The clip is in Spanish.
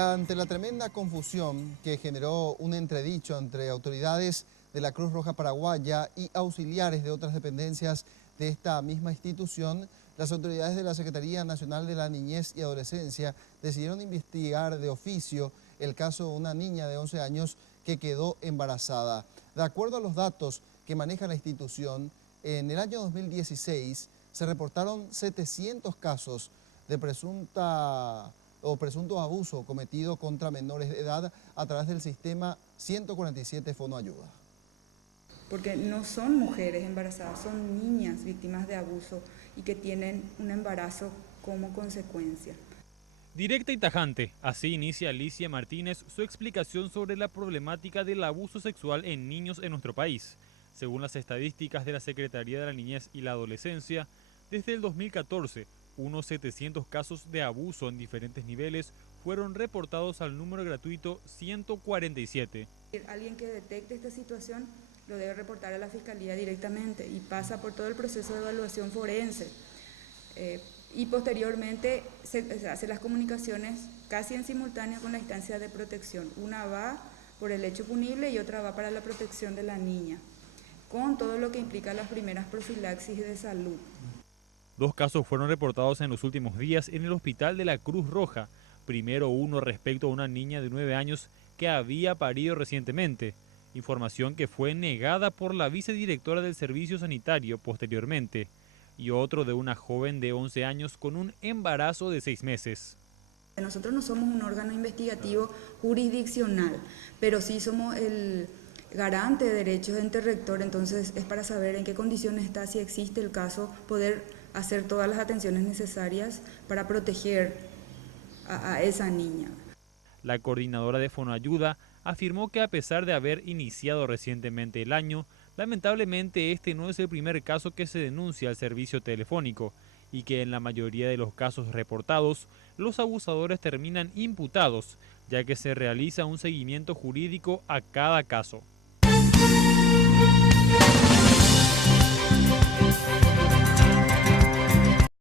ante la tremenda confusión que generó un entredicho entre autoridades de la Cruz Roja Paraguaya y auxiliares de otras dependencias de esta misma institución, las autoridades de la Secretaría Nacional de la Niñez y Adolescencia decidieron investigar de oficio el caso de una niña de 11 años que quedó embarazada. De acuerdo a los datos que maneja la institución, en el año 2016 se reportaron 700 casos de presunto abuso cometido contra menores de edad a través del sistema 147 Fonoayuda. Porque no son mujeres embarazadas, son niñas víctimas de abuso y que tienen un embarazo como consecuencia. Directa y tajante, así inicia Alicia Martínez su explicación sobre la problemática del abuso sexual en niños en nuestro país. Según las estadísticas de la Secretaría de la Niñez y la Adolescencia, desde el 2014, unos 700 casos de abuso en diferentes niveles fueron reportados al número gratuito 147. Alguien que detecte esta situación lo debe reportar a la Fiscalía directamente y pasa por todo el proceso de evaluación forense. Y posteriormente se hacen las comunicaciones casi en simultáneo con la instancia de protección. Una va por el hecho punible y otra va para la protección de la niña, con todo lo que implica las primeras profilaxis de salud. 2 casos fueron reportados en los últimos días en el hospital de la Cruz Roja. Primero uno respecto a una niña de 9 años que había parido recientemente, información que fue negada por la vicedirectora del servicio sanitario posteriormente, y otro de una joven de 11 años con un embarazo de 6 meses. Nosotros no somos un órgano investigativo jurisdiccional, pero sí somos el garante de derechos de ente rector, entonces es para saber en qué condiciones está, si existe el caso, poder hacer todas las atenciones necesarias para proteger a esa niña. La coordinadora de Fonoayuda afirmó que a pesar de haber iniciado recientemente el año, lamentablemente este no es el primer caso que se denuncia al servicio telefónico y que en la mayoría de los casos reportados, los abusadores terminan imputados, ya que se realiza un seguimiento jurídico a cada caso.